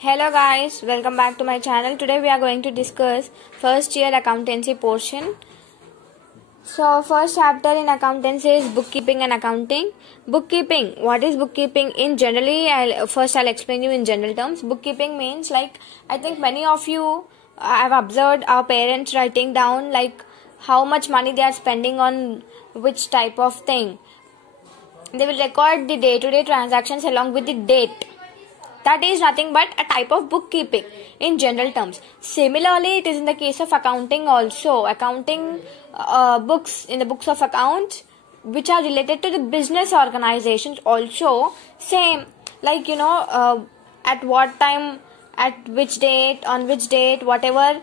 Hello guys, welcome back to my channel. Today we are going to discuss first year accountancy portion. So first chapter in accountancy is bookkeeping and accounting. Bookkeeping, what is bookkeeping? I'll explain you in general terms. Bookkeeping means I think many of you have observed our parents writing down how much money they are spending on which type of thing. They will record the day-to-day transactions along with the date. That is nothing but a type of bookkeeping in general terms. Similarly, it is in the case of accounting also. Accounting books, in the books of accounts which are related to the business organizations also same. At what time, at which date, on which date, whatever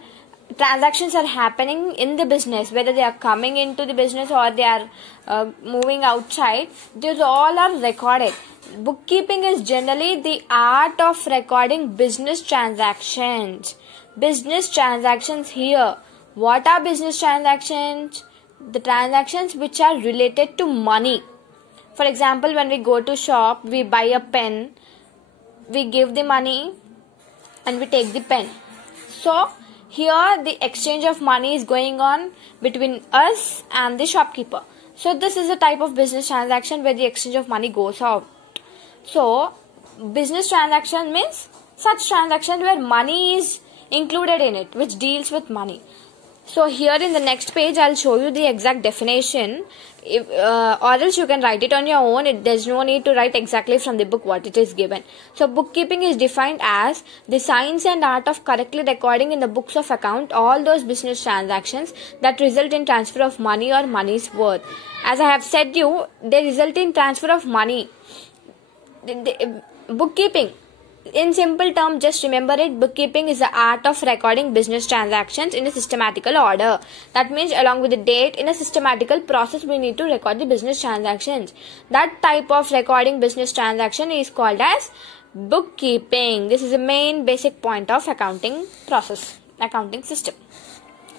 transactions are happening in the business, whether they are coming into the business or they are moving outside, these all are recorded. Bookkeeping is generally the art of recording business transactions. Business transactions here. What are business transactions? The transactions which are related to money. For example, when we go to shop, we buy a pen, we give the money and we take the pen. So here the exchange of money is going on between us and the shopkeeper. So this is a type of business transaction where the exchange of money goes out. So business transaction means such transaction where money is included in it, which deals with money. So here in the next page I'll show you the exact definition, or else you can write it on your own. There's no need to write exactly from the book what it is given. So bookkeeping is defined as the science and art of correctly recording in the books of account all those business transactions that result in transfer of money or money's worth. As I have said you, they result in transfer of money. Bookkeeping, in simple terms, just remember it, bookkeeping is the art of recording business transactions in a systematical order. That means along with the date, in a systematical process we need to record the business transactions. That type of recording business transaction is called as bookkeeping. This is the main basic point of accounting process, accounting system.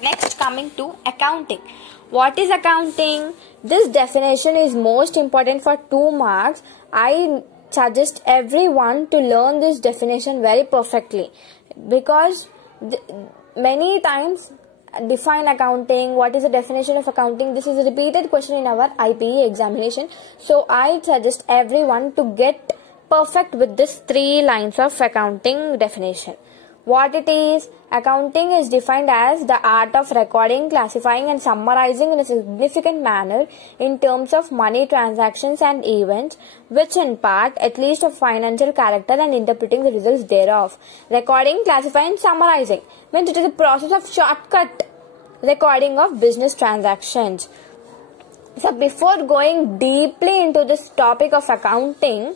Next, coming to accounting. What is accounting? This definition is most important for 2 marks. I suggest everyone to learn this definition very perfectly, because many times define accounting, what is the definition of accounting, this is a repeated question in our IPE examination. So I suggest everyone to get perfect with this 3 lines of accounting definition. What it is? Accounting is defined as the art of recording, classifying and summarizing in a significant manner in terms of money transactions and events, which in part at least of financial character, and interpreting the results thereof. Recording, classifying, summarizing means it is a process of shortcut recording of business transactions. So before going deeply into this topic of accounting,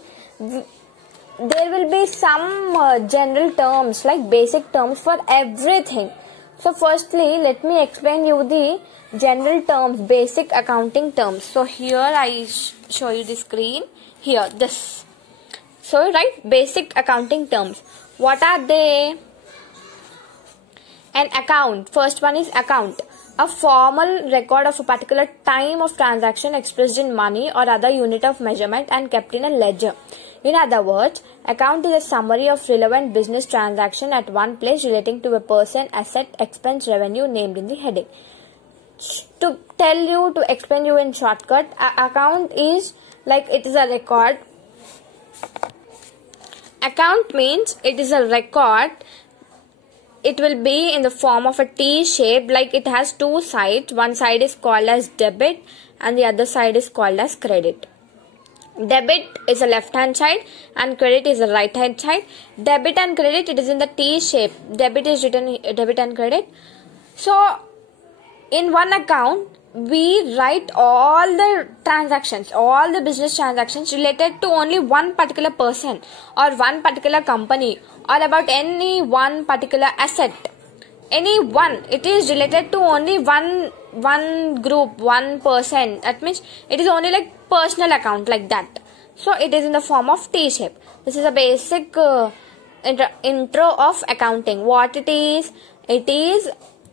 there will be some general terms, like basic terms for everything. So firstly, let me explain you the general terms, basic accounting terms. So here I show you the screen. Here, this. So right, basic accounting terms. What are they? An account. First one is account. A formal record of a particular time of transaction expressed in money or other unit of measurement and kept in a ledger. In other words, account is a summary of relevant business transaction at one place relating to a person, asset, expense, revenue named in the heading. To explain you in shortcut, account is it is a record. Account means it is a record. It will be in the form of a T shape, it has 2 sides. One side is called as debit and the other side is called as credit. Debit is a left hand side and credit is a right hand side. Debit and credit, it is in the T shape. Debit is written debit and credit. So in one account we write all the transactions, all the business transactions related to only one particular person or one particular company, or about any one particular asset. Any one, it is related to only one group, one person. That means it is only personal account, like that. So it is in the form of T shape. This is a basic intro of accounting. What it is? It is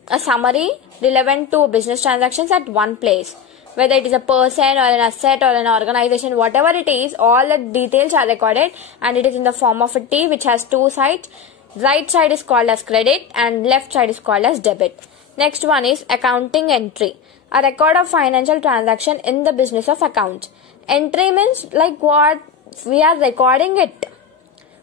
a summary relevant to business transactions at one place. whether it is a person or an asset or an organization, whatever it is, all the details are recorded and it is in the form of a T which has two sides. Right side is called as credit and left side is called as debit. Next one is accounting entry. A record of financial transaction in the business of accounts. Entry means like what we are recording it.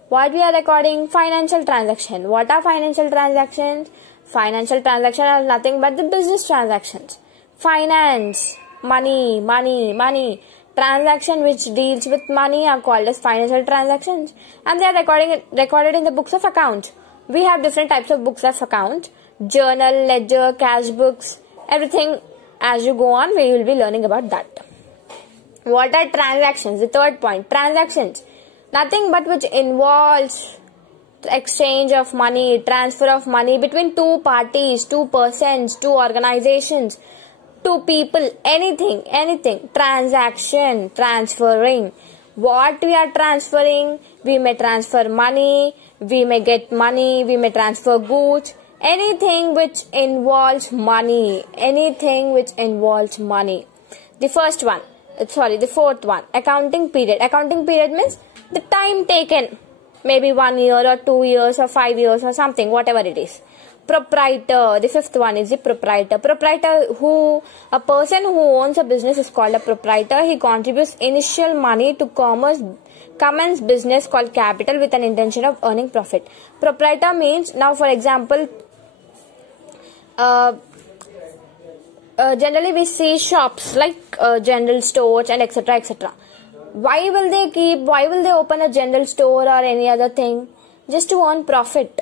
What we are recording? Financial transaction. What are financial transactions? Financial transactions are nothing but the business transactions. Finance, money. Transaction which deals with money are called as financial transactions, and they are recorded in the books of accounts. We have different types of books of accounts: journal, ledger, cash books, everything. As you go on, we will be learning about that. What are transactions? The third point, transactions. Nothing but which involves exchange of money, transfer of money between two parties, two persons, two organizations, two people, anything. Transaction, transferring. What we are transferring? We may transfer money, we may get money, we may transfer goods. Anything which involves money. The fourth one, accounting period. Accounting period means the time taken, maybe 1 year or 2 years or 5 years or something, whatever it is. Proprietor, the fifth one is the proprietor. A person who owns a business is called a proprietor. He contributes initial money to commence business called capital with an intention of earning profit. Proprietor means, now for example, generally we see shops like general stores and etc. Why will they open a general store or any other thing? Just to earn profit.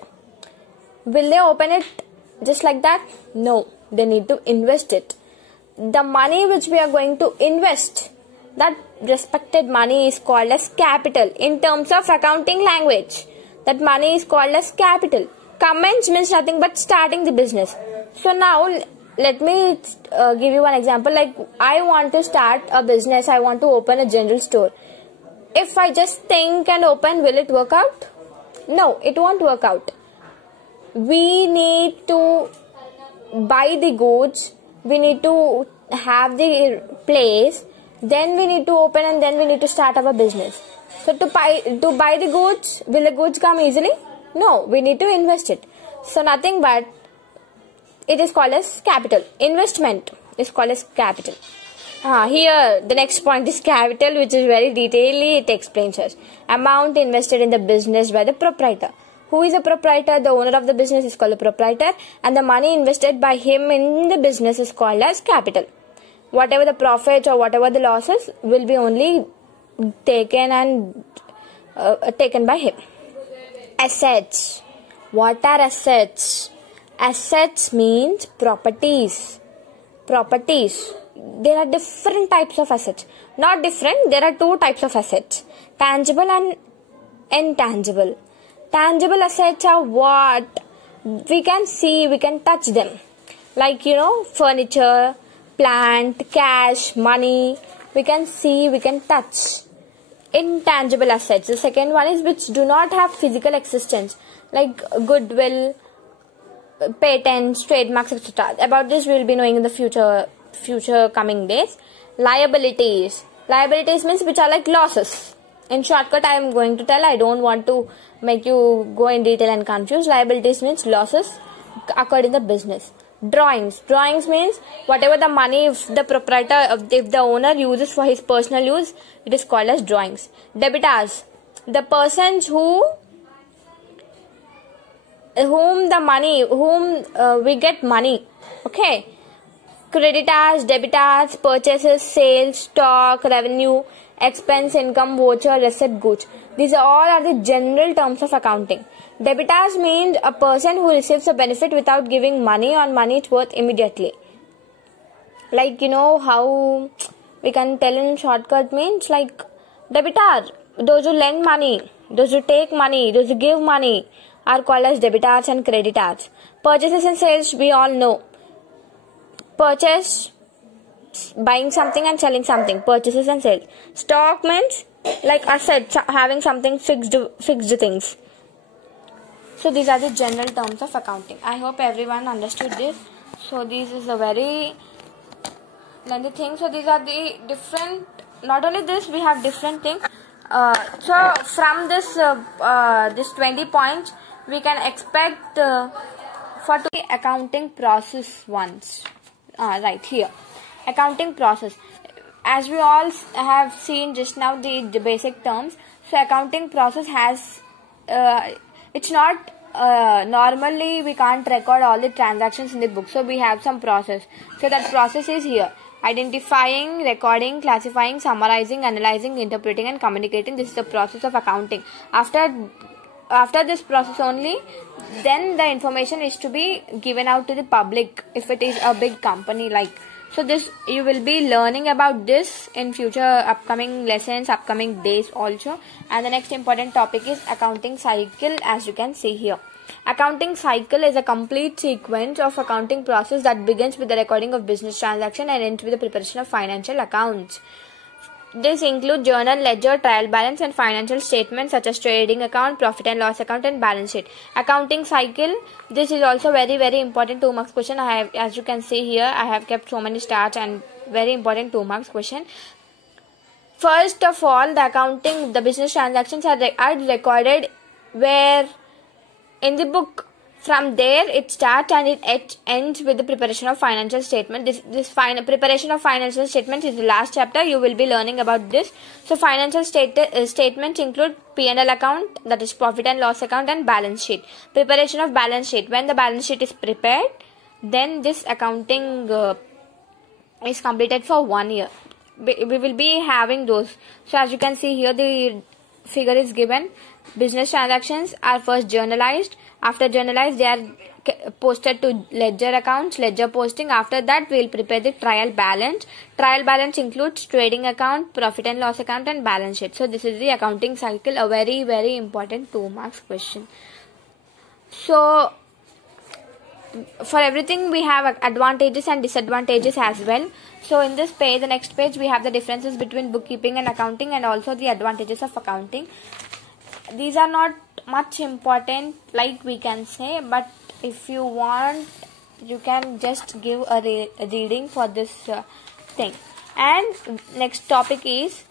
Will they open it just like that? No, they need to invest it. The money which we are going to invest, that respected money is called as capital. In terms of accounting language, that money is called as capital. Commence means nothing but starting the business. So now let me give you one example. Like, I want to start a business, I want to open a general store. If I just think and open, will it work out? No, it won't work out. We need to buy the goods, we need to have the place, then we need to open, and then we need to start our business. So to buy the goods, will the goods come easily? No, we need to invest it. So nothing but it is called as capital. Investment is called as capital. Here the next point is capital, which is very detailedly it explains us. Amount invested in the business by the proprietor. Who is a proprietor? The owner of the business is called a proprietor, and the money invested by him in the business is called as capital. Whatever the profits or whatever the losses will be only taken by him. Assets. What are assets? Assets means properties. There are different types of assets. Not different, there are two types of assets: tangible and intangible. Tangible assets are what we can see, we can touch them. Like, furniture, plant, cash, money. We can see, we can touch. Intangible assets. The second one is which do not have physical existence, like goodwill, patents, trademarks, etc. About this we will be knowing in the future coming days. Liabilities. Liabilities means which are like losses. In shortcut, I am going to tell. I don't want to make you go in detail and confuse. Liabilities means losses occurred in the business. Drawings. Drawings means whatever the money, if the owner uses for his personal use, it is called as drawings. Debitors. The persons whom we get money. Okay. Creditors, debitors, purchases, sales, stock, revenue, expense, income, voucher, receipt, goods. These all are the general terms of accounting. Debitors means a person who receives a benefit without giving money on money's worth immediately. Like, how we can tell in shortcut means like debitor. Those who lend money, those who take money, those who give money are called as debitors and creditors. Purchases and sales, we all know. Purchase, buying something and selling something. Purchases and sales. Stock means like assets, having something fixed things. So these are the general terms of accounting. I hope everyone understood this. So this is a very lengthy thing. So these are the different, not only this, we have different things. So from this 20 points, we can expect for the accounting process once. Right here, accounting process. As we all have seen just now the basic terms, so accounting process has it's not normally we can't record all the transactions in the book, so we have some process. So that process is here: identifying, recording, classifying, summarizing, analyzing, interpreting, and communicating. This is the process of accounting. After this process only, then the information is to be given out to the public if it is a big company like. So this, you will be learning about this in future upcoming lessons, upcoming days also. And the next important topic is accounting cycle, as you can see here. Accounting cycle is a complete sequence of accounting process that begins with the recording of business transaction and ends with the preparation of financial accounts. This includes journal, ledger, trial balance, and financial statements such as trading account, profit and loss account, and balance sheet. Accounting cycle. This is also very important 2 marks question. I have, as you can see here, I have kept so many stats and very important 2 marks question. First of all, the business transactions are recorded where in the book. From there it starts and it ends with the preparation of financial statement. Preparation of financial statements is the last chapter. You will be learning about this. So financial statements include P&L account, that is profit and loss account, and balance sheet. Preparation of balance sheet. When the balance sheet is prepared, then this accounting is completed for 1 year. We will be having those. So as you can see here, the figure is given. Business transactions are first journalized. After journalized, they are posted to ledger accounts, ledger posting. After that, we will prepare the trial balance. Trial balance includes trading account, profit and loss account, and balance sheet. So this is the accounting cycle, a very important 2 marks question. So for everything we have advantages and disadvantages as well. So in this page, the next page, we have the differences between bookkeeping and accounting and also the advantages of accounting. These are not much important, like we can say, but if you want, you can just give a reading for this thing. And next topic is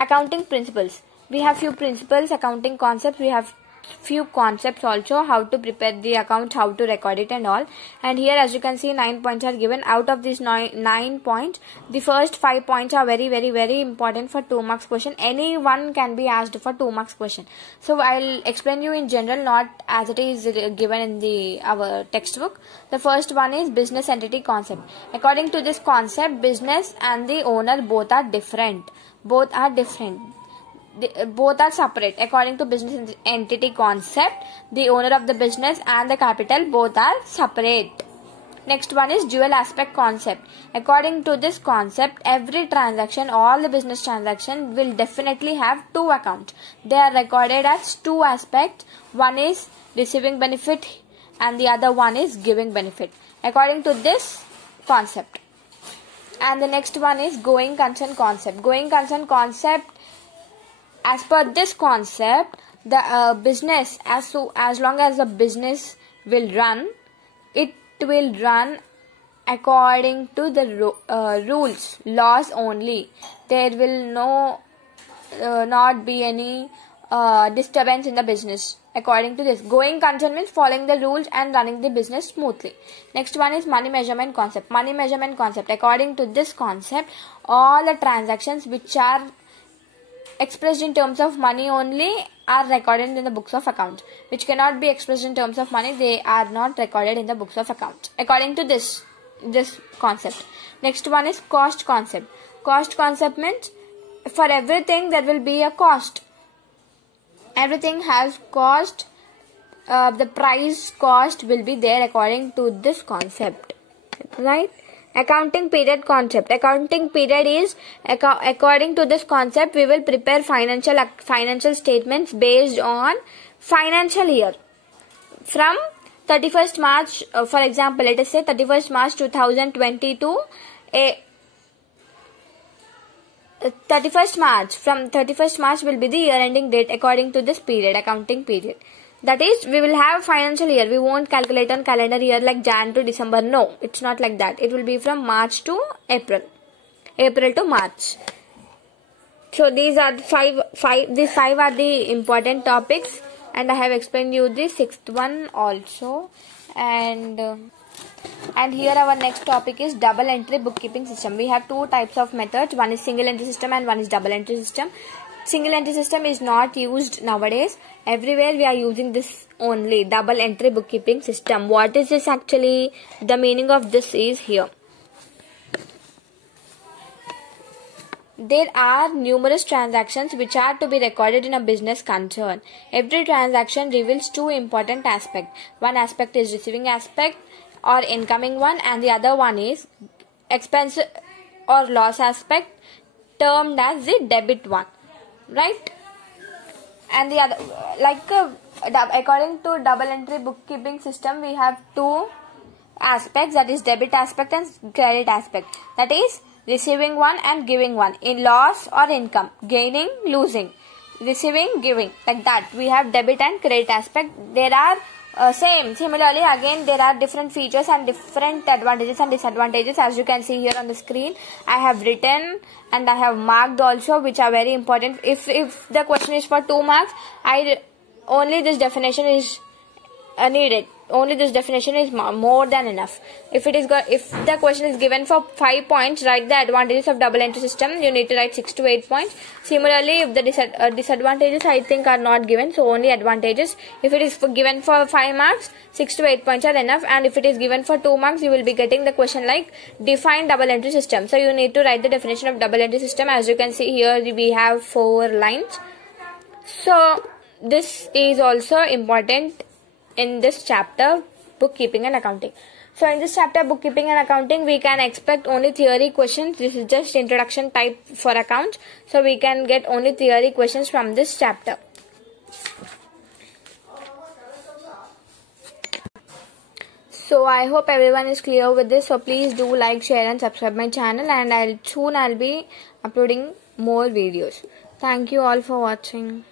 accounting principles. We have few principles, accounting concepts. We have few concepts also, how to prepare the account, how to record it and all. And here, as you can see, 9 points are given. Out of these 9 points, the first 5 points are very important for 2 marks question. Any one can be asked for 2 marks question. So I'll explain you in general, not as it is given in our textbook. The first one is business entity concept. According to this concept, business and the owner both are different. Both are separate. According to business entity concept, the owner of the business and the capital both are separate. Next one is dual aspect concept. According to this concept, every transaction, all the business transactions will definitely have 2 accounts. They are recorded as 2 aspects. One is receiving benefit and the other one is giving benefit. According to this concept. And the next one is going concern concept. Going concern concept. As per this concept, the business, as long as the business will run, it will run according to the rules, laws only. There will not be any disturbance in the business. According to this, going concern means following the rules and running the business smoothly. Next one is money measurement concept. Money measurement concept. According to this concept, all the transactions which are expressed in terms of money only are recorded in the books of accounts. Which cannot be expressed in terms of money, they are not recorded in the books of accounts. According to this concept. Next one is cost concept. Cost concept means for everything there will be a cost. Everything has cost. The price cost will be there according to this concept. Right? Accounting period concept. Accounting period is, according to this concept, we will prepare financial statements based on financial year. From 31st March, for example, let us say 31st March 2022, 31st March, from 31st March will be the year ending date according to this period, accounting period. That is, we will have financial year. We won't calculate on calendar year like Jan to December. No, it's not like that. It will be from March to April. April to March. So these are these five are the important topics. and I have explained you the sixth one also. And here our next topic is double entry bookkeeping system. We have two types of methods. One is single entry system and one is double entry system. Single entry system is not used nowadays. Everywhere we are using this only, double entry bookkeeping system. What is this actually? The meaning of this is here. There are numerous transactions which are to be recorded in a business concern. Every transaction reveals two important aspects. One aspect is receiving aspect or incoming one, and the other one is expense or loss aspect, termed as the debit one. Right? And the other, according to double entry bookkeeping system, we have two aspects, that is debit aspect and credit aspect. That is receiving one and giving one. In loss or income, gaining, losing, receiving, giving, like that. We have debit and credit aspect. There are similarly again there are different features and different advantages and disadvantages, as you can see here on the screen. I have written and I have marked also, which are very important. If the question is for 2 marks, only this definition is needed. Only this definition is more than enough. If the question is given for 5 points, write the advantages of double entry system. You need to write 6 to 8 points. Similarly, if the disadvantages I think are not given, so only advantages. If it is given for 5 marks, 6 to 8 points are enough. And if it is given for 2 marks, you will be getting the question like define double entry system. So you need to write the definition of double entry system. As you can see here, we have 4 lines. So this is also important in this chapter, bookkeeping and accounting. So in this chapter, bookkeeping and accounting, we can expect only theory questions. This is just introduction type for accounts, so we can get only theory questions from this chapter. So I hope everyone is clear with this. So please do like, share and subscribe my channel, and I'll be uploading more videos. Thank you all for watching.